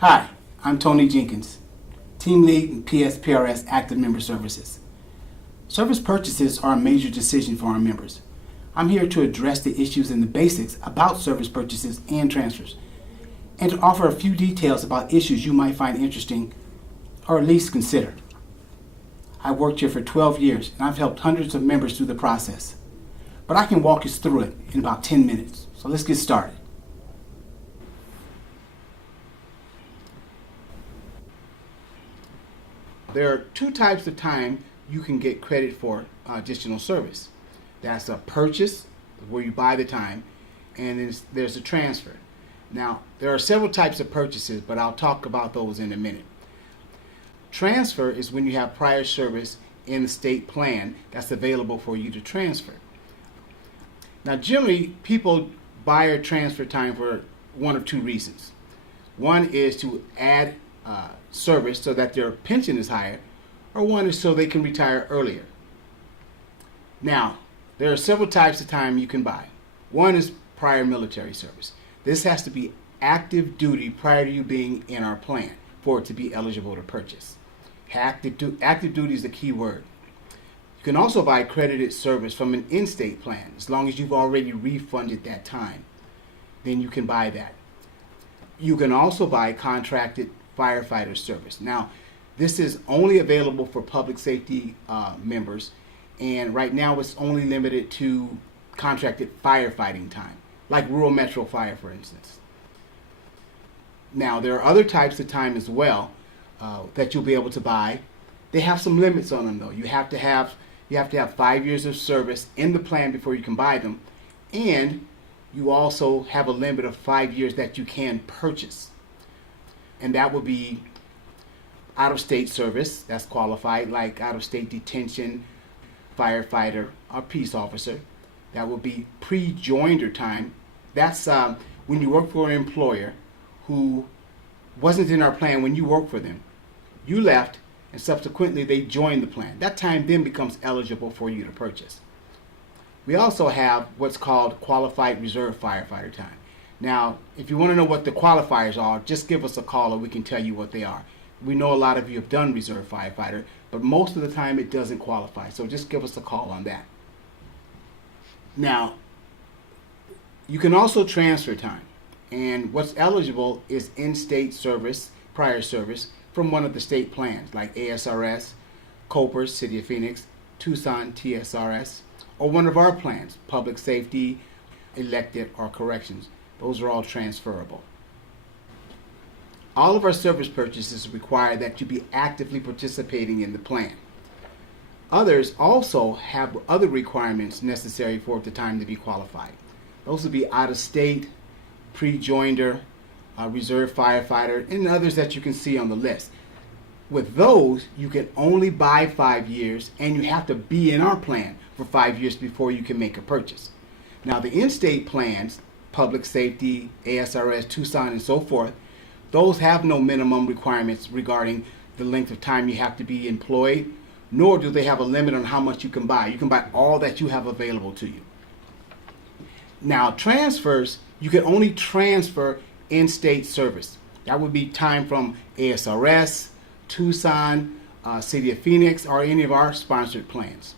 Hi, I'm Tony Jenkins, Team Lead in PSPRS Active Member Services. Service purchases are a major decision for our members. I'm here to address the issues and the basics about service purchases and transfers, and to offer a few details about issues you might find interesting or at least consider. I've worked here for 12 years and I've helped hundreds of members through the process, but I can walk you through it in about 10 minutes. So let's get started. There are two types of time you can get credit for additional service. That's a purchase, where you buy the time, and then there's a transfer. Now, there are several types of purchases, but I'll talk about those in a minute. Transfer is when you have prior service in the state plan that's available for you to transfer. Now, generally, people buy or transfer time for one of two reasons. One is to add service so that their pension is higher, or one is so they can retire earlier. Now, there are several types of time you can buy. One is prior military service. This has to be active duty prior to you being in our plan for it to be eligible to purchase. Active duty is the key word. You can also buy credited service from an in-state plan as long as you've already refunded that time. Then you can buy that. You can also buy contracted firefighter service. Now, this is only available for public safety members, and right now it's only limited to contracted firefighting time, like rural metro fire, for instance. Now, there are other types of time as well that you'll be able to buy. They have some limits on them, though. You have to have 5 years of service in the plan before you can buy them, and you also have a limit of 5 years that you can purchase. And that would be out-of-state service that's qualified, like out-of-state detention, firefighter, or peace officer. That would be pre-joinder time. That's when you work for an employer who wasn't in our plan when you worked for them. You left, and subsequently they joined the plan. That time then becomes eligible for you to purchase. We also have what's called qualified reserve firefighter time. Now, if you want to know what the qualifiers are, just give us a call and we can tell you what they are. We know a lot of you have done reserve firefighter, but most of the time it doesn't qualify, so just give us a call on that. Now, you can also transfer time, and what's eligible is in-state service, prior service, from one of the state plans, like ASRS, Copers, City of Phoenix, Tucson, TSRS, or one of our plans, public safety, elected, or corrections. Those are all transferable. All of our service purchases require that you be actively participating in the plan. Others also have other requirements necessary for the time to be qualified. Those would be out-of-state, pre-joinder, reserve firefighter, and others that you can see on the list. With those, you can only buy 5 years, and you have to be in our plan for 5 years before you can make a purchase. Now, the in-state plans, public safety, ASRS, Tucson, and so forth, those have no minimum requirements regarding the length of time you have to be employed, nor do they have a limit on how much you can buy. You can buy all that you have available to you. Now, transfers, you can only transfer in-state service. That would be time from ASRS, Tucson, City of Phoenix, or any of our sponsored plans.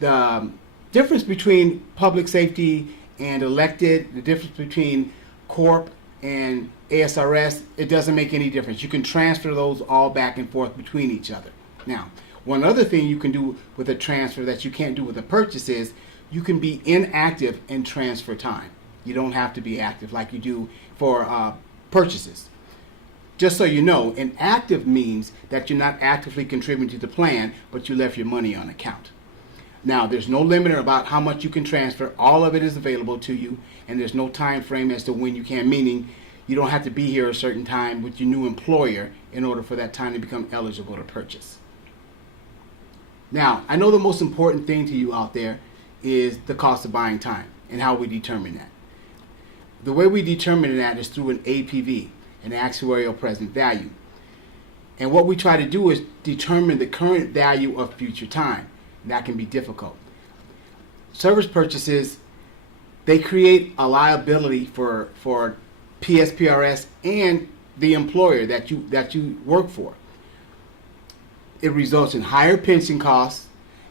The difference between public safety and elected, the difference between Corp and ASRS, it doesn't make any difference. You can transfer those all back and forth between each other. Now, one other thing you can do with a transfer that you can't do with a purchase is you can be inactive and transfer time. You don't have to be active like you do for purchases. Just so you know, inactive means that you're not actively contributing to the plan, but you left your money on account. Now, there's no limit about how much you can transfer. All of it is available to you, and there's no time frame as to when you can, meaning you don't have to be here a certain time with your new employer in order for that time to become eligible to purchase. Now, I know the most important thing to you out there is the cost of buying time and how we determine that. The way we determine that is through an APV, an actuarial present value. And what we try to do is determine the current value of future time. That can be difficult. Service purchases, they create a liability for PSPRS and the employer that you work for. It results in higher pension costs,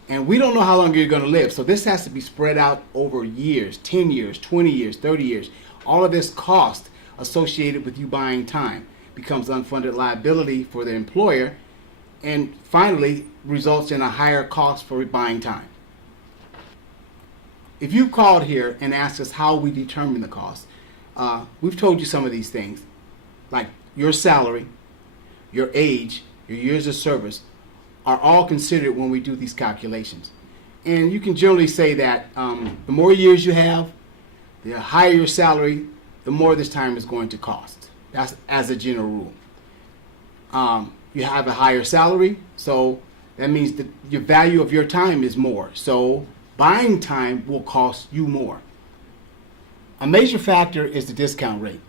and we don't know how long you're going to live. So this has to be spread out over years, 10 years, 20 years, 30 years. All of this cost associated with you buying time becomes unfunded liability for the employer, and finally results in a higher cost for buying time. If you've called here and asked us how we determine the cost, we've told you some of these things, like your salary, your age, your years of service, are all considered when we do these calculations. And you can generally say that the more years you have, the higher your salary, the more this time is going to cost. That's as a general rule. You have a higher salary, so that means that your value of your time is more. So buying time will cost you more. A major factor is the discount rate.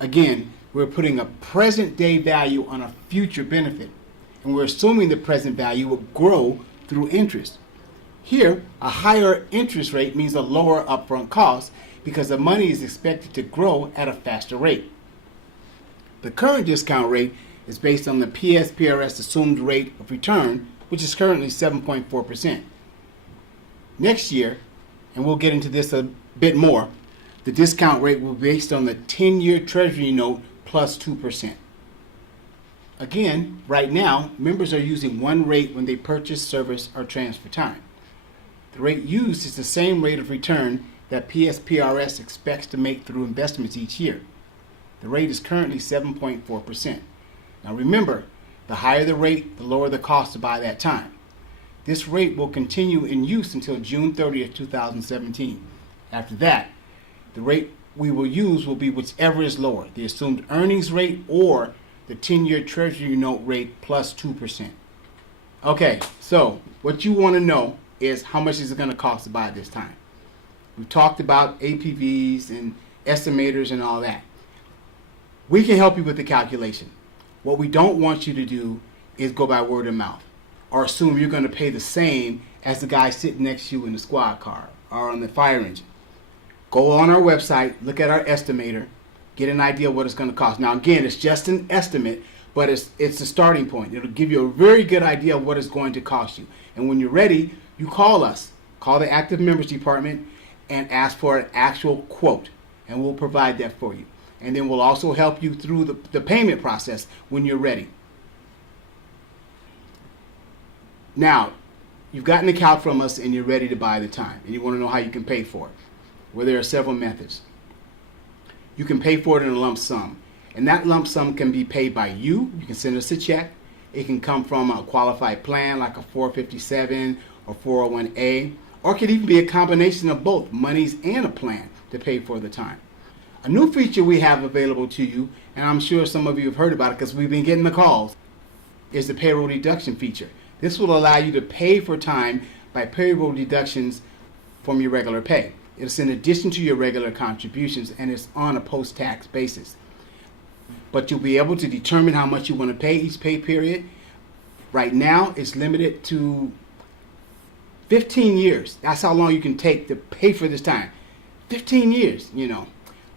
Again, we're putting a present day value on a future benefit, and we're assuming the present value will grow through interest. Here, a higher interest rate means a lower upfront cost because the money is expected to grow at a faster rate. The current discount rate is based on the PSPRS assumed rate of return, which is currently 7.4%. Next year, and we'll get into this a bit more, the discount rate will be based on the 10-year Treasury note plus 2%. Again, right now, members are using one rate when they purchase, service, or transfer time. The rate used is the same rate of return that PSPRS expects to make through investments each year. The rate is currently 7.4%. Now remember, the higher the rate, the lower the cost to buy that time. This rate will continue in use until June 30th, 2017. After that, the rate we will use will be whichever is lower, the assumed earnings rate or the 10-year Treasury note rate plus 2%. Okay, so what you want to know is how much is it going to cost to buy this time. We've talked about APVs and estimators and all that. We can help you with the calculation. What we don't want you to do is go by word of mouth or assume you're going to pay the same as the guy sitting next to you in the squad car or on the fire engine. Go on our website, look at our estimator, get an idea of what it's going to cost. Now again, it's just an estimate, but it's a starting point. It'll give you a very good idea of what it's going to cost you. And when you're ready, you call us. Call the Active Members Department and ask for an actual quote, and we'll provide that for you. And then we'll also help you through the payment process when you're ready. Now, you've gotten a calc from us and you're ready to buy the time, and you want to know how you can pay for it. Well, there are several methods. You can pay for it in a lump sum, and that lump sum can be paid by you. You can send us a check. It can come from a qualified plan like a 457 or 401A, or it could even be a combination of both monies and a plan to pay for the time. A new feature we have available to you, and I'm sure some of you have heard about it because we've been getting the calls, is the payroll deduction feature. This will allow you to pay for time by payroll deductions from your regular pay. It's in addition to your regular contributions, and it's on a post-tax basis. But you'll be able to determine how much you want to pay each pay period. Right now, it's limited to 15 years. That's how long you can take to pay for this time. 15 years, you know.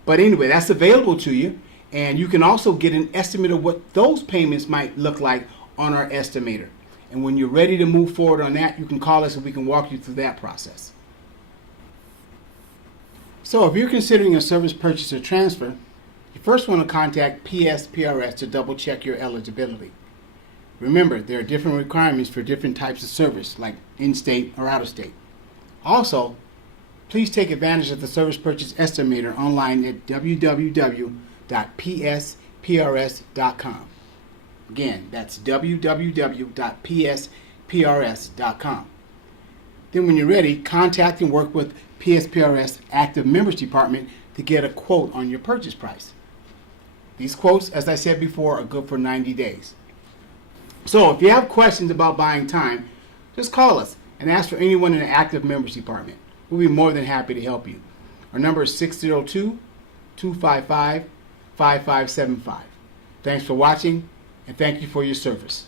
But anyway, that's available to you, and you can also get an estimate of what those payments might look like on our estimator. And when you're ready to move forward on that, you can call us and we can walk you through that process. So if you're considering a service purchase or transfer, you first want to contact PSPRS to double check your eligibility. Remember, there are different requirements for different types of service, like in-state or out-of-state. Also, please take advantage of the service purchase estimator online at www.psprs.com. Again, that's www.psprs.com. Then when you're ready, contact and work with PSPRS Active Members Department to get a quote on your purchase price. These quotes, as I said before, are good for 90 days. So if you have questions about buying time, just call us and ask for anyone in the Active Members Department. We'll be more than happy to help you. Our number is 602-255-5575. Thanks for watching, and thank you for your service.